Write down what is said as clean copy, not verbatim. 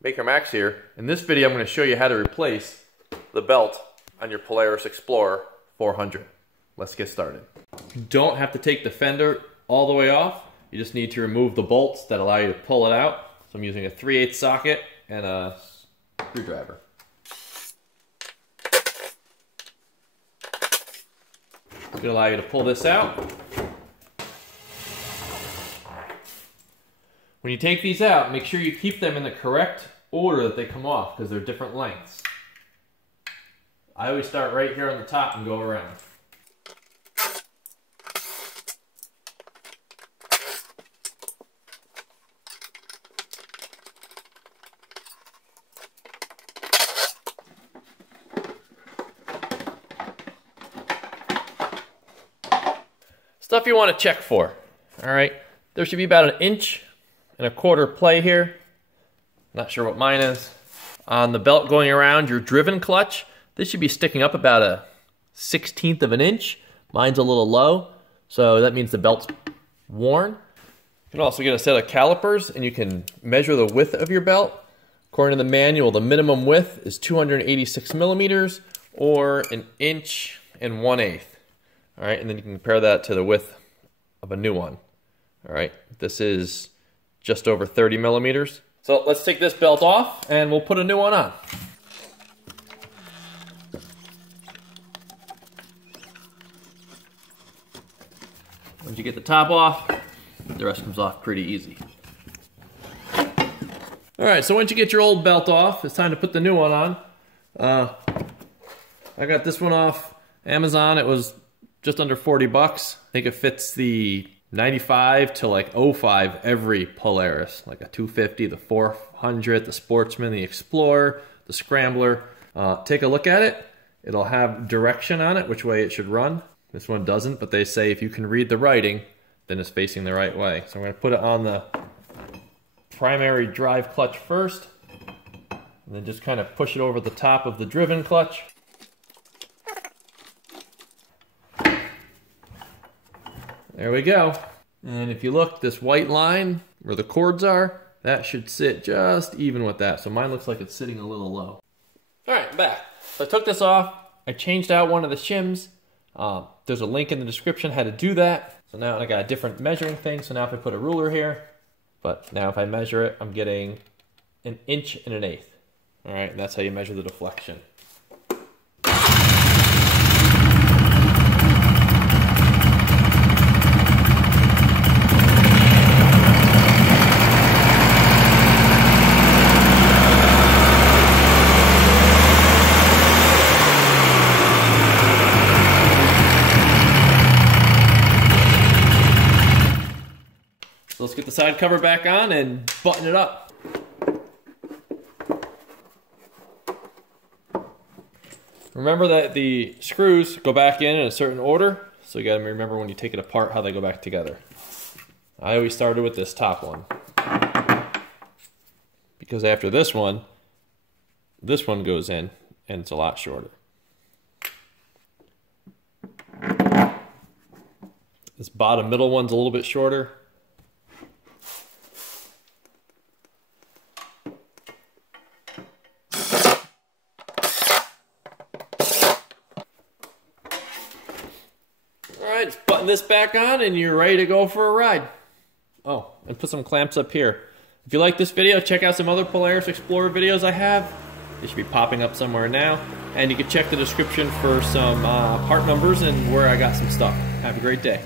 Maker Max here. In this video I'm going to show you how to replace the belt on your Polaris Xplorer 400. Let's get started. You don't have to take the fender all the way off. You just need to remove the bolts that allow you to pull it out. So I'm using a 3/8 socket and a screwdriver. It's going to allow you to pull this out. When you take these out, make sure you keep them in the correct order that they come off because they're different lengths. I always start right here on the top and go around. Stuff you want to check for. All right, there should be about 1.25 inch play here. Not sure what mine is. On the belt going around your driven clutch, this should be sticking up about 1/16 of an inch. Mine's a little low, so that means the belt's worn. You can also get a set of calipers and you can measure the width of your belt. According to the manual, the minimum width is 286 millimeters or 1 1/8 inches. All right, and then you can compare that to the width of a new one. All right, this is just over 30 millimeters. So let's take this belt off and we'll put a new one on. Once you get the top off, the rest comes off pretty easy. All right, so once you get your old belt off, it's time to put the new one on. I got this one off Amazon. It was just under 40 bucks. I think it fits the 95 to like 05 every Polaris, like a 250, the 400, the Sportsman, the Xplorer, the Scrambler. Take a look at it. It'll have direction on it, which way it should run. This one doesn't, but they say if you can read the writing, then it's facing the right way. So I'm going to put it on the primary drive clutch first, and then just kind of push it over the top of the driven clutch. There we go. And if you look, this white line where the cords are, that should sit just even with that. So mine looks like it's sitting a little low. All right, I'm back. So I took this off. I changed out one of the shims. There's a link in the description how to do that. So now I got a different measuring thing. So now if I put a ruler here, but now if I measure it, I'm getting 1 1/8 inches. All right, and that's how you measure the deflection. So let's get the side cover back on and button it up. Remember that the screws go back in a certain order, so you gotta remember when you take it apart how they go back together. I always started with this top one, because after this one goes in and it's a lot shorter. This bottom middle one's a little bit shorter. All right, let's button this back on and you're ready to go for a ride. Oh, and put some clamps up here. If you like this video, check out some other Polaris Xplorer videos I have. They should be popping up somewhere now. And you can check the description for some part numbers and where I got some stuff. Have a great day.